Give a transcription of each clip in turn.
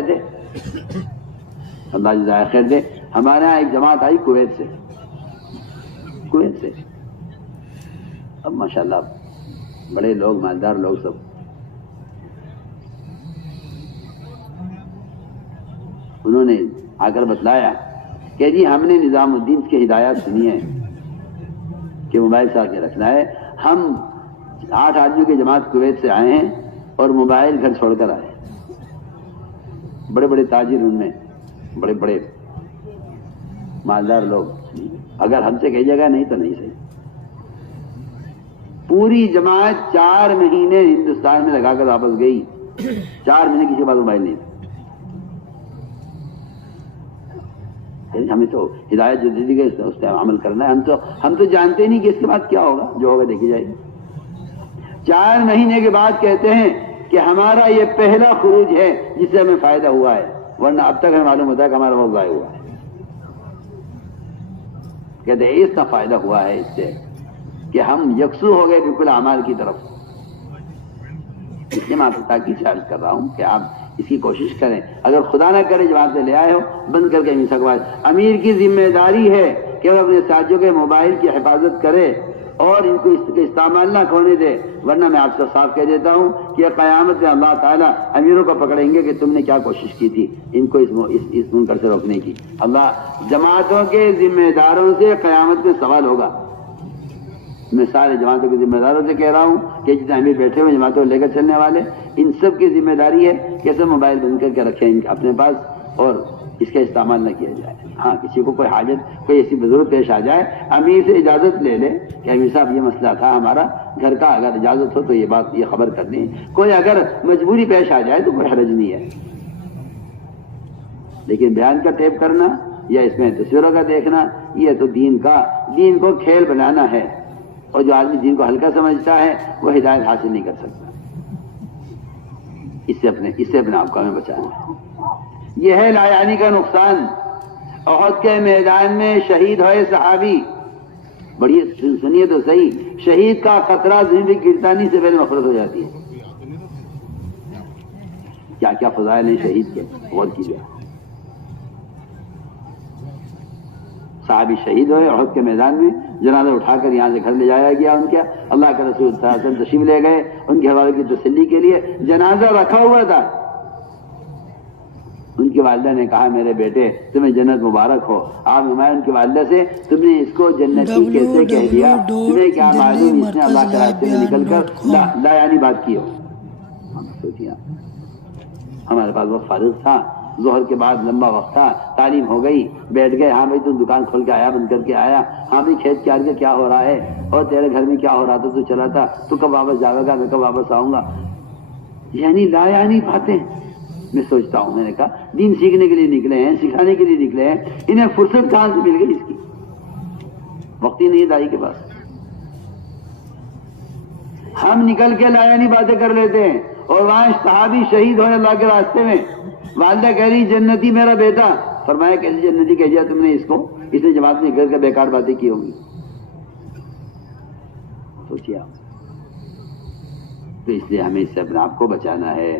تھے اللہ جزائے خیر دے. ہمارے یہاں ایک جماعت آئی کویت سے. اب ماشاءاللہ بڑے لوگ، مالدار لوگ سب. انہوں نے آ کر بتلایا کہ جی ہم نے نظام الدین کی ہدایات سنی ہے کہ موبائل سے آ کے رکھنا ہے. ہم 8 آدمیوں کی جماعت کویت سے آئے ہیں اور موبائل گھر چھوڑ کر آئے. بڑے بڑے تاجر ان میں، بڑے بڑے مالدار لوگ. اگر ہم سے کہی جگہ نہیں تو نہیں صحیح. پوری جماعت 4 مہینے ہندوستان میں لگا کر واپس گئی. 4 مہینے کسی کے پاس موبائل نہیں. ہمیں تو ہدایت جو دی گئی اس پہ عمل کرنا ہے. ہم تو جانتے نہیں کہ اس کے بعد کیا ہوگا. جو ہوگا دیکھی جائے گی. 4 مہینے کے بعد کہتے ہیں کہ ہمارا یہ پہلا خروج ہے جس سے ہمیں فائدہ ہوا ہے، ورنہ اب تک ہمیں معلوم ہوتا ہے کہ ہمارا وقت ضائع ہوا ہے. کہتے ہیں اس کا فائدہ ہوا ہے اس سے کہ ہم یکسو ہو گئے بالکل اعمال کی طرف. اس لیے میں آپ کو تاکید سے عرض کر رہا ہوں کہ آپ اس کی کوشش کریں. اگر خدا نہ کرے جب آپ سے لے آئے ہو بند کر کے نہیں سکوا. امیر کی ذمہ داری ہے کہ وہ اپنے ساتھیوں کے موبائل کی حفاظت کرے اور ان کو اس کا استعمال نہ کھونے دے. ورنہ میں آپ سے صاف کہہ دیتا ہوں کہ قیامت میں اللہ تعالیٰ امیروں کو پکڑیں گے کہ تم نے کیا کوشش کی تھی ان کو اس منکر سے روکنے کی. اللہ جماعتوں کے ذمہ داروں سے قیامت میں سوال ہوگا. میں سارے جماعتوں کے ذمہ داروں سے کہہ رہا ہوں کہ جتنے امیر بیٹھے ہوئے جماعتوں لے کر چلنے والے، ان سب کی ذمہ داری ہے کہ سب موبائل بند کر کے رکھیں اپنے پاس اور اس کا استعمال نہ کیا جائے. ہاں کسی کو کوئی حاجت، کوئی ایسی ضرورت پیش آ جائے، امیر سے اجازت لے لے کہ امیر صاحب یہ مسئلہ تھا ہمارا گھر کا، اگر اجازت ہو تو یہ خبر کر دیں. کوئی اگر مجبوری پیش آ جائے تو کوئی حرج نہیں ہے. لیکن بیان کا ٹیپ کرنا یا اس میں تصویروں کا دیکھنا، یہ تو دین کو کھیل بنانا ہے. اور جو آدمی دین کو ہلکا سمجھتا ہے وہ ہدایت حاصل نہیں کر سکتا. اس سے اپنے آپ کو ہمیں بچانا ہے. یہ ہے لایانی کا نقصان. احد کے میدان میں شہید ہوئے صحابی، بڑی سنیے تو صحیح، شہید کا خطرہ زندگی گرتانی سے پہلے مغفرت ہو جاتی ہے. کیا کیا فضائل ہیں شہید کے، غور کیجیے. صحابی شہید ہوئے احد کے میدان میں، جنازہ اٹھا کر یہاں سے گھر لے جایا گیا. ان کے اللہ کے رسول صلی اللہ علیہ وسلم تشریف لے گئے ان کے حوالے کی تسلی کے لیے. جنازہ رکھا ہوا تھا. ان کی والدہ نے کہا میرے بیٹے تمہیں جنت مبارک ہو. آپ ہمارے ان کی والدہ سے تم نے اس کو جنتی کیسے کہہ دیا، تمہیں کیا معلوم اس نے اللہ کے راستے میں نکل کر لایانی بات کی ہو. سوچیا ہمارے پاس وقت فارغ تھا، ظہر کے بعد لمبا وقت تھا، تعلیم ہو گئی، بیٹھ گئے. ہاں بھائی تم دکان کھول کے آیا، بند کر کے آیا. ہاں بھائی کھیت کے کیا ہو رہا ہے اور تیرے گھر میں کیا ہو رہا تھا، تو چلا تھا، تو کب واپس جاوے گا، میں کب واپس آؤں گا. یعنی لایانی باتیں. میں سوچتا ہوں، میں نے کہا دین سیکھنے کے لیے نکلے ہیں، سکھانے کے لیے نکلے ہیں، انہیں فرصت کہاں سے مل گئی اس کی؟ وقت ہی نہیں دائی کے پاس. ہم نکل کے لایانی باتیں کر لیتے ہیں اور وہاں صحابی شہید ہوئے اللہ کے راستے میں. والدہ کہہ رہی جنتی میرا بیٹا. فرمایا کیسے جنتی کہہ دیا تم نے اس کو، اس نے جماعت میں گھر کے بیکار باتیں کی ہوں گی. سوچیے آپ. تو اس لیے ہمیں اس سے اپنے آپ کو بچانا ہے.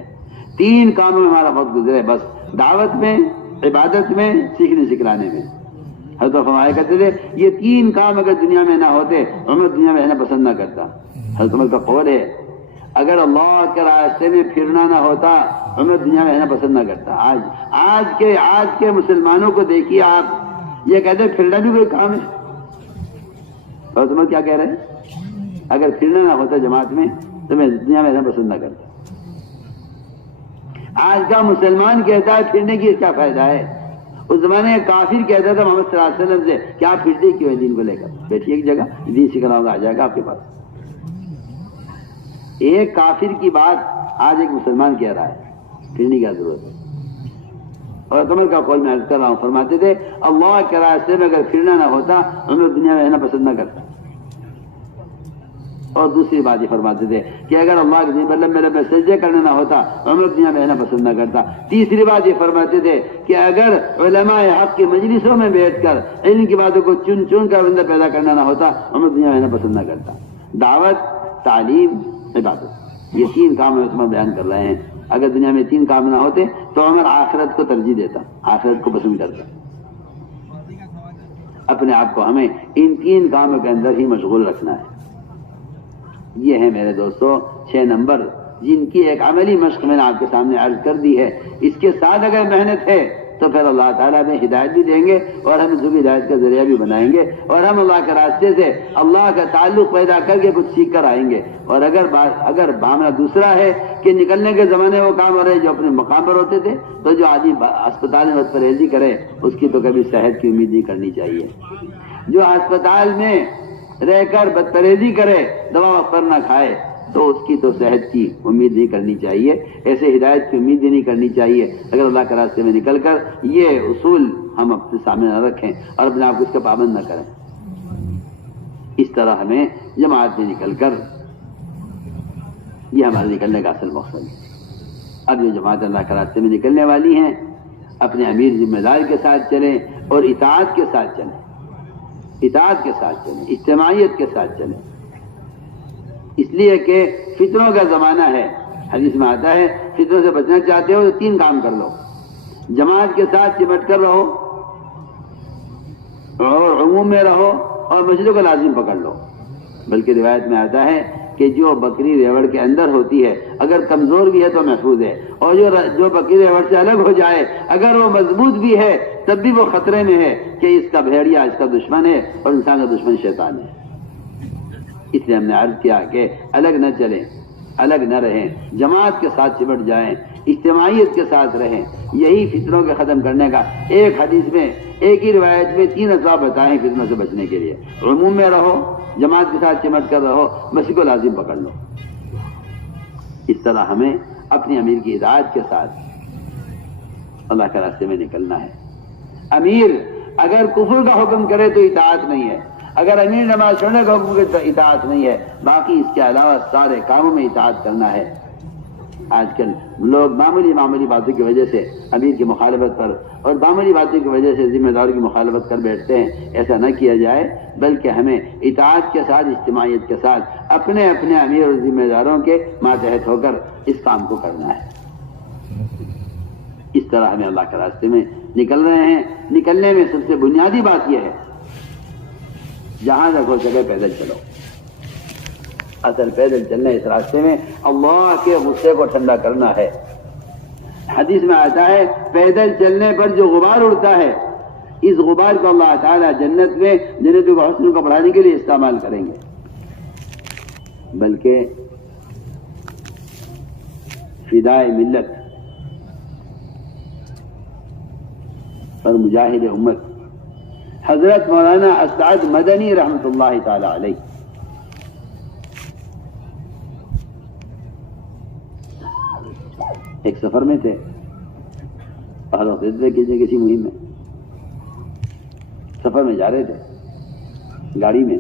3 کاموں میں ہمارا وقت گزرے بس، دعوت میں، عبادت میں، سیکھنے سکھلانے میں. حضرت فرمایا کرتے تھے یہ 3 کام اگر دنیا میں نہ ہوتے عمر دنیا میں رہنا پسند نہ کرتا. حضرت عمر کا قول ہے اگر اللہ کے راستے میں پھرنا نہ ہوتا عمر دنیا میں رہنا پسند نہ کرتا. آج کے مسلمانوں کو دیکھیے آپ، یہ کہتے ہیں پھرنا بھی کوئی کام ہے. حضرت عمر کیا کہہ رہے ہیں؟ اگر پھرنا نہ ہوتا جماعت میں تو میں دنیا میں رہنا پسند نہ کرتا. آج کا مسلمان کہتا ہے پھرنے کی کیا فائدہ ہے. اس زمانے کا کافر کہتا تھا محمد صلی اللہ علیہ وسلم سے کہ آپ پھرتے کیوں ہیں دین کو لے کر، بیٹھیے ایک جگہ، دین سیکھنا ہوگا، آ جائے گا آپ کے پاس. ایک کافر کی بات آج ایک مسلمان کہہ رہا ہے، پھرنے کی ضرورت ہے. اور عمر کا قول میں عرض کر رہا ہوں، فرماتے تھے اللہ کے راستے میں اگر پھرنا نہ ہوتا عمر دنیا میں رہنا پسند نہ کرتا. اور دوسری بات یہ فرماتے تھے کہ اگر اللہ کے مطلب میرے میں سجدے کرنا نہ ہوتا عمر دنیا میں رہنا پسند نہ کرتا. تیسری بات یہ فرماتے تھے کہ اگر علماء حق کی مجلسوں میں بیٹھ کر علم کی باتوں کو چن چن کر بندہ پیدا کرنا نہ ہوتا عمر دنیا میں رہنا پسند نہ کرتا. دعوت، تعلیم، عبادت، یہ 3 کام میں بیان کر رہے ہیں. اگر دنیا میں 3 کام نہ ہوتے تو عمر آخرت کو ترجیح دیتا، آخرت کو پسند کرتا۔ اپنے آپ کو ہمیں ان 3 کاموں کے اندر ہی مشغول رکھنا ہے۔ یہ ہے میرے دوستو 6 نمبر، جن کی ایک عملی مشق میں نے آپ کے سامنے عرض کر دی ہے۔ اس کے ساتھ اگر محنت ہے تو پھر اللہ تعالیٰ ہمیں ہدایت بھی دیں گے اور ہم اس ہدایت کا ذریعہ بھی بنائیں گے، اور ہم اللہ کے راستے سے اللہ کا تعلق پیدا کر کے کچھ سیکھ کر آئیں گے۔ اور اگر معاملہ دوسرا ہے کہ نکلنے کے زمانے وہ کام ہو رہے جو اپنے مقام پر ہوتے تھے، تو جو آدمی اسپتال میں بد پرہیزی کرے اس کی تو کبھی صحت کی امید نہیں کرنی چاہیے۔ جو اسپتال میں رہ کر بد پرہیزی کرے، دوا وقت پر نہ کھائے، تو اس کی تو صحت کی امید نہیں کرنی چاہیے، ایسے ہدایت کی امید نہیں کرنی چاہیے۔ اگر اللہ کے راستے میں نکل کر یہ اصول ہم اپنے سامنے نہ رکھیں اور اپنے آپ کو اس کا پابند نہ کریں، اس طرح ہمیں جماعت میں نکل کر، یہ ہمارے نکلنے کا اصل مقصد ہے۔ اب جو جماعت اللہ کے راستے میں نکلنے والی ہیں، اپنے امیر ذمہ دار کے ساتھ چلیں اور اطاعت کے ساتھ چلیں، اطاعت کے ساتھ چلیں، اجتماعیت کے ساتھ چلیں، اس لیے کہ فتنوں کا زمانہ ہے۔ حدیث میں آتا ہے فتنوں سے بچنا چاہتے ہو تو 3 کام کر لو، جماعت کے ساتھ چمٹ کر رہو اور عموم میں رہو اور مسجدوں کا لازم پکڑ لو۔ بلکہ روایت میں آتا ہے کہ جو بکری ریوڑ کے اندر ہوتی ہے اگر کمزور بھی ہے تو محفوظ ہے، اور جو بکری ریوڑ سے الگ ہو جائے اگر وہ مضبوط بھی ہے تب بھی وہ خطرے میں ہے کہ اس کا بھیڑیا اس کا دشمن ہے اور انسان کا دشمن شیطان ہے۔ اس لیے ہم نے عرض کیا کہ الگ نہ چلیں، الگ نہ رہیں، جماعت کے ساتھ چمٹ جائیں، اجتماعیت کے ساتھ رہیں۔ یہی فتنوں کے ختم کرنے کا، ایک حدیث میں ایک ہی روایت میں 3 اسباب بتائیں فتنوں سے بچنے کے لیے۔ عموم میں رہو، جماعت کے ساتھ چمٹ کر رہو، مسجد کو لازم پکڑ لو۔ اس طرح ہمیں اپنی امیر کی ہدایت کے ساتھ اللہ کے راستے میں نکلنا ہے۔ امیر اگر کفر کا حکم کرے تو اطاعت نہیں ہے، اگر امیر نماز چھوڑنے کا حکم کرے تو اطاعت نہیں ہے، باقی اس کے علاوہ سارے کاموں میں اطاعت کرنا ہے۔ آج کل لوگ معمولی باتوں کی وجہ سے امیر کی مخالفت پر اور معمولی باتوں کی وجہ سے ذمہ داروں کی مخالفت کر بیٹھتے ہیں۔ ایسا نہ کیا جائے، بلکہ ہمیں اطاعت کے ساتھ، اجتماعیت کے ساتھ اپنے اپنے امیر اور ذمہ داروں کے ماتحت ہو کر اس کام کو کرنا ہے۔ اس طرح ہمیں اللہ کے راستے میں نکل رہے ہیں۔ نکلنے میں سب سے بنیادی بات یہ ہے جہاں تک ہو سکے پیدل چلو۔ اصل پیدل چلنا اس راستے میں اللہ کے غصے کو ٹھنڈا کرنا ہے۔ حدیث میں آتا ہے پیدل چلنے پر جو غبار اڑتا ہے، اس غبار کو اللہ تعالیٰ جنت میں جنتوں کے حسن کو بڑھانے کے لیے استعمال کریں گے۔ بلکہ فدائے ملت اور مجاہد امت حضرت مولانا اسعد مدنی رحمۃ اللہ تعالی علیہ ایک سفر میں تھے، کسی مہم میں سفر میں جا رہے تھے، گاڑی میں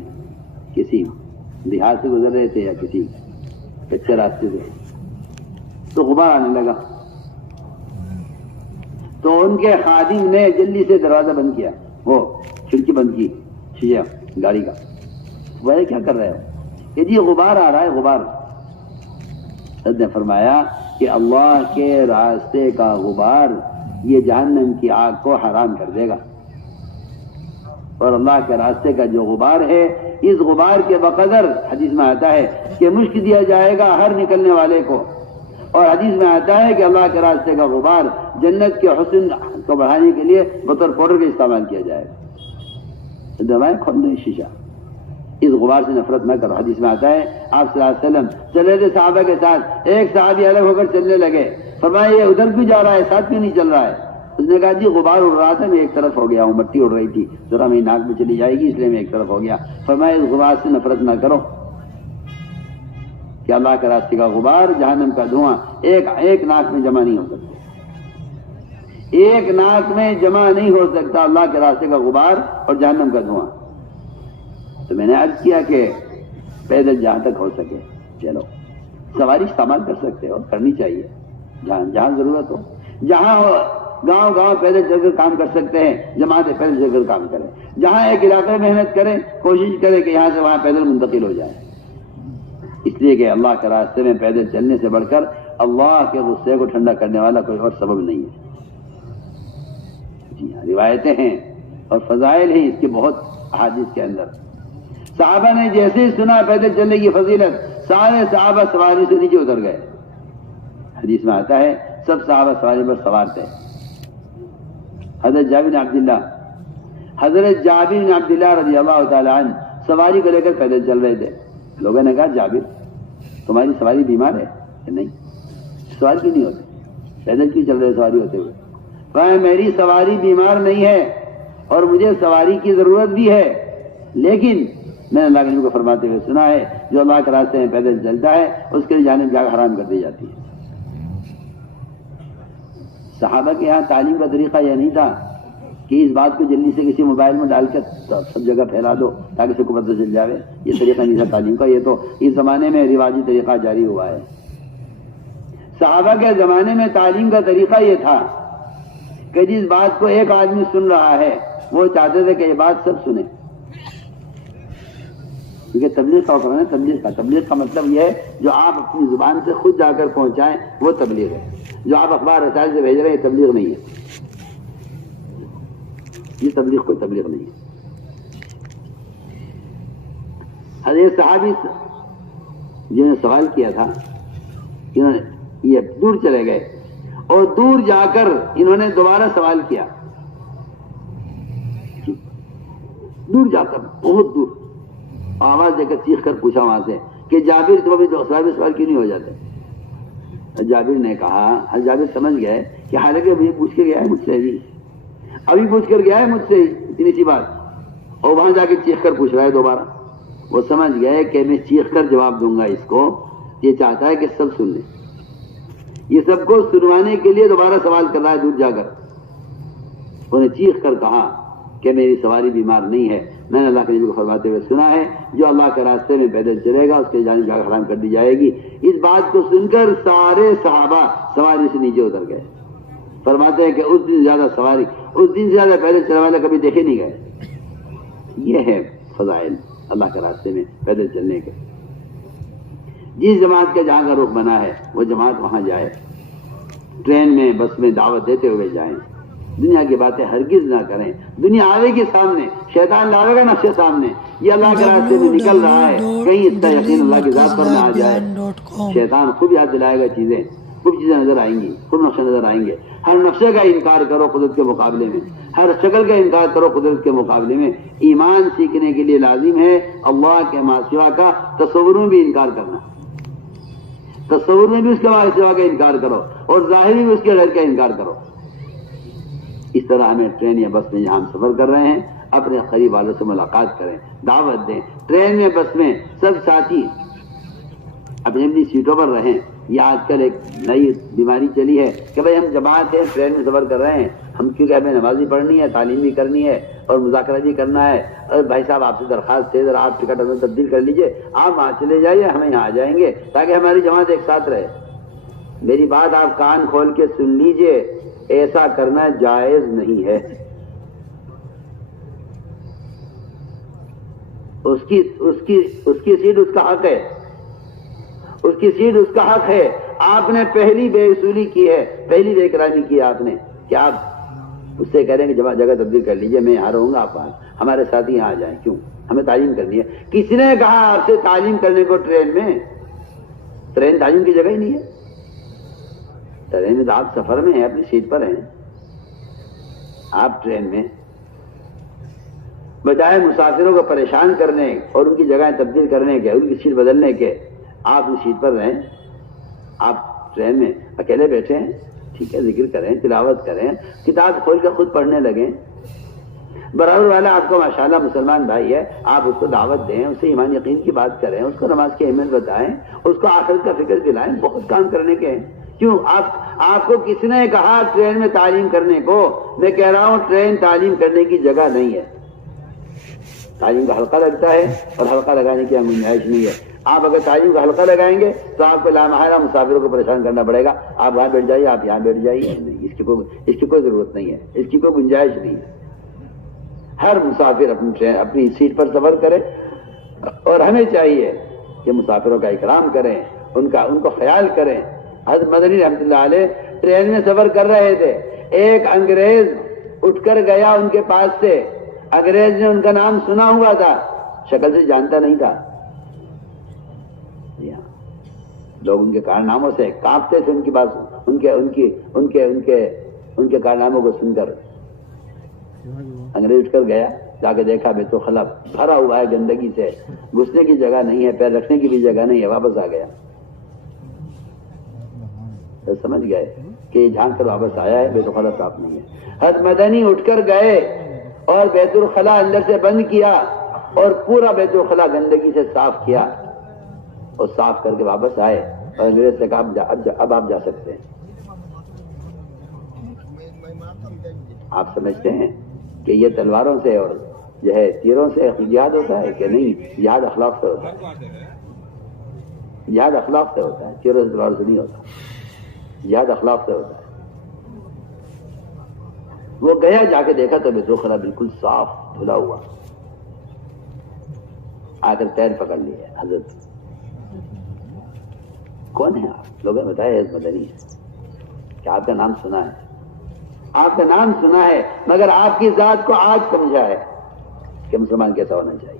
کسی دیہات سے گزر رہے تھے یا کسی کچے راستے سے، تو غبار آنے لگا، تو ان کے خادم نے جلدی سے دروازہ بند کیا، وہ کھڑکی بند کی شیشہ گاڑی کا۔ وہ کیا کر رہے ہو؟ کہ جی غبار آ رہا ہے، غبار۔ حضرت نے فرمایا کہ اللہ کے راستے کا غبار یہ جہنم کی آگ کو حرام کر دے گا، اور اللہ کے راستے کا جو غبار ہے، اس غبار کے بقدر حدیث میں آتا ہے کہ مشک دیا جائے گا ہر نکلنے والے کو، اور حدیث میں آتا ہے کہ اللہ کے راستے کا غبار جنت کے حسن کو بڑھانے کے لیے بطور پاؤڈر کا استعمال کیا جائے گا۔ دوائیں کھول دیں شیشہ، اس غبار سے نفرت نہ کرو۔ حدیث میں آتا ہے آپ صلی اللہ علیہ وسلم چلے تھے صحابہ کے ساتھ، ایک صحابی الگ ہو کر چلنے لگے، فرمایا یہ ادھر کیوں جا رہا ہے، ساتھ کیوں نہیں چل رہا ہے؟ اس نے کہا جی غبار اڑ رہا تھا، میں ایک طرف ہو گیا ہوں، مٹی اڑ رہی تھی، ذرا میری ناک میں چلی جائے گی اس لیے میں ایک طرف ہو گیا۔ فرمایا اس غبار سے نفرت نہ کرو، کہ اللہ کے راستے کا غبار جہنم کا دھواں ایک ناک میں جمع نہیں ہو سکتا، ایک ناک میں جمع نہیں ہو سکتا اللہ کے راستے کا غبار اور جہنم کا دھواں۔ تو میں نے عرض کیا کہ پیدل جہاں تک ہو سکے چلو، سواری استعمال کر سکتے ہو، کرنی چاہیے جہاں ضرورت ہو، جہاں گاؤں پیدل چل کر کام کر سکتے ہیں، جماعتیں پیدل چل کر کام کریں، جہاں ایک علاقے میں محنت کریں، کوشش کریں کہ یہاں سے وہاں پیدل منتقل ہو جائے، اس لیے کہ اللہ کے راستے میں پیدل چلنے سے بڑھ کر اللہ کے غصے کو ٹھنڈا کرنے والا کوئی اور سبب نہیں ہے. جی ہاں، روایتیں ہیں اور فضائل ہیں اس کے بہت احادیث کے اندر. صحابہ نے جیسے ہی سنا پیدل چلنے کی فضیلت، سارے صحابہ سواری سے نیچے اتر گئے. حدیث میں آتا ہے سب صحابہ سواری پر سوار تھے. حضرت جابر بن عبداللہ رضی اللہ تعالیٰ عنہ سواری کو لے کر پیدل چل رہے تھے. لوگوں نے کہا جابر تمہاری سواری بیمار ہے کہ نہیں؟ سواری کیوں نہیں ہوتے؟ پیدل کیوں چل رہے سواری ہوتے ہوئے؟ کہا میری سواری بیمار نہیں ہے اور مجھے سواری کی ضرورت بھی ہے، لیکن میں نے اللہ کے نبی کو فرماتے ہوئے سنا ہے جو اللہ کے راستے میں پیدل چلتا ہے اس کے لیے جانے کی جگہ حرام کر دی جاتی ہے. صحابہ کے یہاں تعلیم کا طریقہ یہ نہیں تھا کہ اس بات کو جلدی سے کسی موبائل میں ڈال کر سب جگہ پھیلا دو تاکہ سب کو پتہ چل جائے. یہ طریقہ نہیں تھا تعلیم کا. یہ تو اس زمانے میں رواجی طریقہ جاری ہوا ہے. صحابہ کے زمانے میں تعلیم کا طریقہ یہ تھا کہ جس بات کو ایک آدمی سن رہا ہے وہ چاہتے تھے کہ یہ بات سب سنیں. کیونکہ تبلیغ کا حکم ہے. تبلیغ کا مطلب یہ ہے جو آپ اپنی زبان سے خود جا کر پہنچائیں وہ تبلیغ ہے. جو آپ اخبار رسائل سے بھیج رہے ہیں یہ تبلیغ نہیں ہے. یہ تبلیغ کوئی تبلیغ نہیں ہے. حضرت صحابی جنہوں نے سوال کیا تھا انہوں نے یہ دور چلے گئے اور دور جا کر انہوں نے دوبارہ سوال کیا. دور جا کر بہت دور آواز دے کر چیخ کر پوچھا وہاں سے کہ جابر تم ابھی سوال کیوں نہیں ہو جاتے؟ جابر نے کہا، جابر سمجھ گئے کہ حالانکہ مجھے پوچھ کے گیا ہے مجھ سے بھی ابھی پوچھ کر گیا ہے مجھ سے اتنی سی بات اور وہاں جا کے چیخ کر پوچھ رہا ہے دوبارہ. وہ سمجھ گئے کہ میں چیخ کر جواب دوں گا اس کو، یہ چاہتا ہے کہ سب سن لیں. یہ سب کو سنوانے کے لیے دوبارہ سوال کر رہا ہے دور جا کر. انہوں نے چیخ کر کہا کہ میری سواری بیمار نہیں ہے. میں نے اللہ کے نبی کو فرماتے ہوئے سنا ہے جو اللہ کے راستے میں پیدل چلے گا اس کے جانے کی جگہ حرام کر دی جائے گی. اس بات کو سن کر سارے صحابہ سواری سے نیچے اتر گئے. فرماتے ہیں کہ اس دن سے زیادہ پیدل چلنے والے کبھی دیکھے نہیں گئے. یہ ہے فضائل اللہ کے راستے میں پیدل چلنے کے. جس جماعت کا جہاں کا رخ بنا ہے وہ جماعت وہاں جائے. ٹرین میں بس میں دعوت دیتے ہوئے جائیں. دنیا کی باتیں ہرگز نہ کریں. دنیا آوے کے سامنے، شیطان لاوے گا نقشے سامنے. یہ اللہ کے راستے میں نکل رہا ہے، کہیں اس کا یقین اللہ کی ذات پر نہ آ جائے. شیطان خوب یاد دلائے گا چیزیں نظر آئیں گی، خوب نقشے نظر آئیں گے. ہر نقشے کا انکار کرو قدرت کے مقابلے میں، ہر شکل کا انکار کرو قدرت کے مقابلے میں. ایمان سیکھنے کے لیے لازم ہے اللہ کے ماسوا کا تصور میں بھی انکار کرنا. تصور میں بھی اس کے ماسوا کا انکار کرو اور ظاہری میں اس کے غیر کا انکار کرو. اس طرح ہمیں ٹرین یا بس میں جہاں ہم سفر کر رہے ہیں اپنے قریب والوں سے ملاقات کریں، دعوت دیں. ٹرین میں بس میں سب ساتھی اپنی اپنی سیٹوں پر رہیں. یہ آج کل ایک نئی بیماری چلی ہے کہ بھائی ہم جماعت ہیں، ٹرین میں سفر کر رہے ہیں، ہم کیونکہ ہمیں نمازی پڑھنی ہے، تعلیم بھی کرنی ہے اور مذاکرہ بھی کرنا ہے. اور بھائی صاحب آپ سے درخواست ہے ذرا آپ ٹکٹ ہمیں تبدیل کر لیجئے، آپ وہاں چلے جائیے، ہمیں یہاں آ جائیں گے تاکہ ہماری جماعت ایک ساتھ رہے. میری بات آپ کان کھول کے سن لیجئے، ایسا کرنا جائز نہیں ہے. اس کی سیٹ اس کا حق ہے، اس کی سیٹ اس کا حق ہے. آپ نے پہلی بے اصولی کی ہے، پہلی بے اکرامی کی ہے آپ نے کہ آپ اس سے کہہ رہے ہیں کہ جگہ تبدیل کر لیجئے، میں یہاں رہوں گا، آپ ہمارے ساتھ ہی یہاں آ جائیں. کیوں؟ ہمیں تعلیم کرنی ہے. کس نے کہا آپ سے تعلیم کرنے کو ٹرین میں؟ ٹرین تعلیم کی جگہ ہی نہیں ہے. ٹرین میں تو آپ سفر میں ہیں، اپنی سیٹ پر ہیں. آپ ٹرین میں بجائے مسافروں کو پریشان کرنے اور ان کی جگہیں تبدیل کرنے کے، ان کی سیٹ بدلنے کے، آپ اس سیٹ پر رہیں. آپ ٹرین میں اکیلے بیٹھے ہیں، ٹھیک ہے، ذکر کریں، تلاوت کریں، کتاب کھول کر خود پڑھنے لگیں. برابر والا آپ کو ماشاءاللہ مسلمان بھائی ہے، آپ اس کو دعوت دیں، اسے ایمان یقین کی بات کریں، اس کو نماز کی اہمیت بتائیں، اس کو آخرت کا فکر دلائیں. بہت کام کرنے کے ہیں. کیوں آپ کو کس نے کہا ٹرین میں تعلیم کرنے کو؟ میں کہہ رہا ہوں ٹرین تعلیم کرنے کی جگہ نہیں ہے. تعلیم کا حلقہ لگتا ہے اور حلقہ لگانے کی گنجائش نہیں ہے. آپ اگر تعلیم کا حلقہ لگائیں گے تو آپ کو لامحالہ مسافروں کو پریشان کرنا پڑے گا. آپ وہاں بیٹھ جائیے، آپ یہاں بیٹھ جائیے. نہیں، اس کی کوئی ضرورت نہیں ہے، اس کی کوئی گنجائش نہیں ہے. ہر مسافر اپنی سیٹ پر سفر کرے اور ہمیں چاہیے کہ مسافروں کا اکرام کریں، ان کو خیال کریں. حضرت مدنی رحمۃ اللہ علیہ ٹرین میں سفر کر رہے تھے، ایک انگریز اٹھ کر گیا ان کے پاس سے، انگریز نے ان کا نام سنا ہوا تھا، شکل سے جانتا نہیں تھا، لوگ ان کے کارناموں سے کانپتے تھے، ان کی بات ان کے کارناموں کو سن کر۔ انگریز اٹھ کر گیا، جا کے دیکھا بیت الخلا بھرا ہوا ہے گندگی سے، گھسنے کی جگہ نہیں ہے، پیر رکھنے کی بھی جگہ نہیں ہے، واپس آ گیا۔ تو سمجھ گئے کہ یہ جھانک کر واپس آیا ہے، بیت الخلا صاف نہیں ہے۔ حضرت مدنی اٹھ کر گئے اور بیت الخلا اندر سے بند کیا اور پورا بیت الخلا گندگی سے صاف کیا اور صاف کر کے واپس آئے اور انگریز سے کہا اب آپ جا سکتے ہیں۔ آپ سمجھتے ہیں کہ یہ تلواروں سے اور جو ہے تیروں سے جہاد ہوتا ہے کہ نہیں؟ جہاد اخلاق سے ہوتا ہے، جہاد اخلاق سے ہوتا ہے، تیروں سے تلوار سے نہیں ہوتا، جہاد اخلاق سے ہوتا ہے۔ وہ گیا، جا کے دیکھا تو بیت الخلا بالکل صاف دھلا ہوا، آ کر پیر پکڑ لیے۔ حضرت کون ہے آپ؟ لوگوں نے بتایا حضرت مدنی ہے کہ آپ کا نام سنا ہے، آپ کا نام سنا ہے، مگر آپ کی ذات کو آج سمجھا ہے کہ مسلمان کیسا ہونا چاہیے۔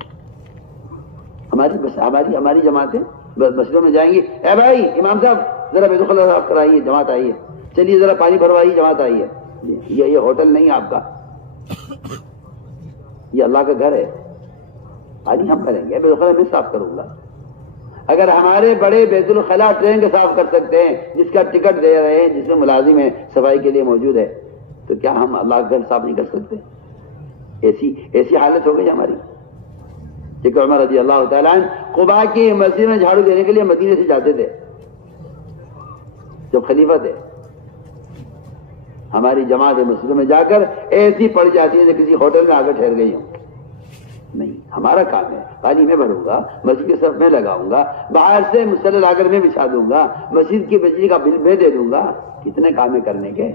ہماری جماعتیں مسجدوں میں جائیں گی، اے بھائی امام صاحب ذرا بیت الخلا صاف کرائیے، جماعت آئیے، چلیے ذرا پانی بھروائیے، جماعت آئیے۔ یہ ہوٹل نہیں آپ کا، یہ اللہ کا گھر ہے، پانی ہم بھریں گے، بیت الخلا میں صاف کروں گا۔ اگر ہمارے بڑے بیت الخلا ٹرین کے صاف کر سکتے ہیں، جس کا ٹکٹ دے رہے ہیں، جس میں ملازم ہیں، صفائی کے لیے موجود ہے، تو کیا ہم اللہ کا گھر صاف نہیں کر سکتے؟ ایسی حالت ہو گئی ہماری کہ عمر رضی اللہ تعالیٰ عنہ قباء کی مسجد میں جھاڑو دینے کے لیے مدینے سے جاتے تھے جب خلیفہ تھے۔ ہماری جماعت مسجدوں میں جا کر ایسی پڑ جاتی ہے کہ کسی ہوٹل میں آ کر ٹھہر گئی ہوں۔ نہیں، ہمارا کام ہے، پانی میں بھروں گا، مسجد کے صف میں لگاؤں گا، باہر سے مصلی لا کر میں بچھا دوں گا، مسجد کی بجلی کا بل میں دے دوں گا، کتنے کام کرنے کے۔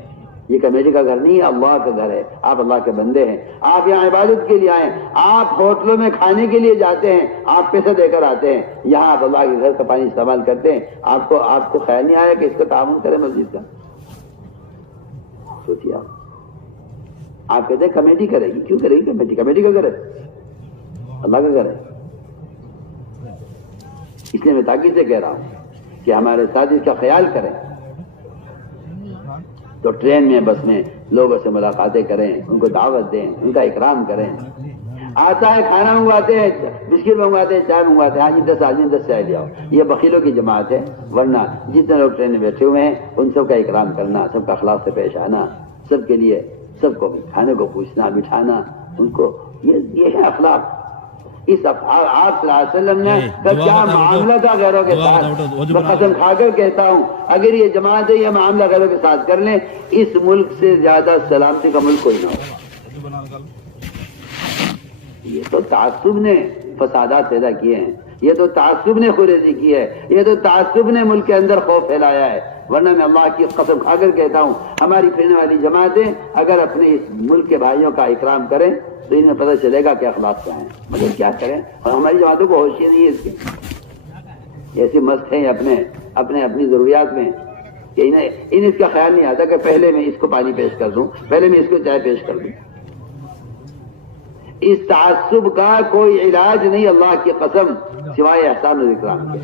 یہ کمیٹی کا گھر نہیں ہے، اللہ کا گھر ہے، آپ اللہ کے بندے ہیں، آپ یہاں عبادت کے لیے آئے، آپ ہوٹلوں میں کھانے کے لیے جاتے ہیں، آپ پیسے دے کر آتے ہیں، یہاں آپ اللہ کے گھر کا پانی استعمال کرتے ہیں، آپ کو خیال نہیں آیا کہ اس کا تعاون کرے مسجد کا؟ سوچیے آپ کہتے ہیں کمیٹی کرے گی، کیوں کرے گی کمیٹی کا گھر ہے، اللہ کا گھر ہے۔ اس لیے میں تاکید سے کہہ رہا ہوں کہ ہمارے ساتھ اس کا خیال کریں، تو ٹرین میں بس میں لوگوں سے ملاقاتیں کریں، ان کو دعوت دیں، ان کا اکرام کریں۔ آتا ہے کھانا منگواتے ہیں، بسکٹ منگواتے ہیں، چائے منگواتے ہیں، ہاں جی 10 آدمی 10 چائے لے آؤ، یہ بخیلوں کی جماعت ہے۔ ورنہ جتنے لوگ ٹرین میں بیٹھے ہوئے ہیں ان سب کا اکرام کرنا، سب کا اخلاق سے پیش آنا، سب کے لیے سب کو کھانے کو پوچھنا، بٹھانا ان کو، یہ ہے اخلاق۔ اس آپ صلی اللہ علیہ وسلم نے کا کیا معاملہ تھا غیروں کے ساتھ، میں قسم کھا کر کہتا ہوں اگر یہ جماعت یہ معاملہ غیروں کے ساتھ کر لیں، اس ملک سے زیادہ سلامتی کا ملک کوئی نہ ہو۔ یہ تو تعصب نے فسادات پیدا کیے ہیں، یہ تو تعصب نے خریدی کی ہے، یہ تو تعصب نے ملک کے اندر خوف پھیلایا ہے۔ ورنہ میں اللہ کی قسم کھا کر کہتا ہوں ہماری پھرنے والی جماعتیں اگر اپنے اس ملک کے بھائیوں کا اکرام کریں تو انہیں پتہ چلے گا کہ اخلاق کیا ہیں، مگر کیا کریں، اور ہماری جماعتوں کو ہوش ہی نہیں ہے اس کی، ایسی مست ہیں اپنی ضروریات میں کہ انہیں اس کا خیال نہیں آتا کہ پہلے میں اس کو پانی پیش کر دوں، پہلے میں اس کو چائے پیش کر دوں۔ اس تعصب کا کوئی علاج نہیں اللہ کی قسم سوائے احسان و اکرام کے،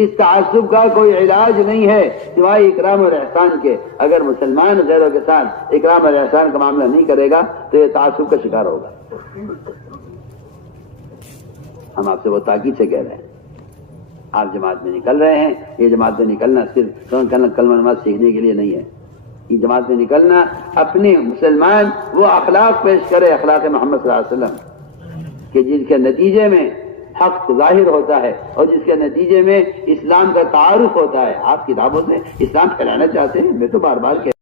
اس تعصب کا کوئی علاج نہیں ہے سوائے اکرام اور احسان کے۔ اگر مسلمان غیروں کے ساتھ اکرام اور احسان کا معاملہ نہیں کرے گا تو یہ تعصب کا شکار ہوگا۔ ہم آپ سے وہ تاکید سے کہہ رہے ہیں، آپ جماعت میں نکل رہے ہیں، یہ جماعت میں نکلنا صرف کلمہ نماز سیکھنے کے لیے نہیں ہے، یہ جماعت میں نکلنا اپنے مسلمان وہ اخلاق پیش کرے، اخلاق محمد صلی اللہ علیہ وسلم، کہ جس کے نتیجے میں حق ظاہر ہوتا ہے اور جس کے نتیجے میں اسلام کا تعارف ہوتا ہے۔ آپ کتابوں سے اسلام پھیلانا چاہتے ہیں، میں تو بار بار کہہ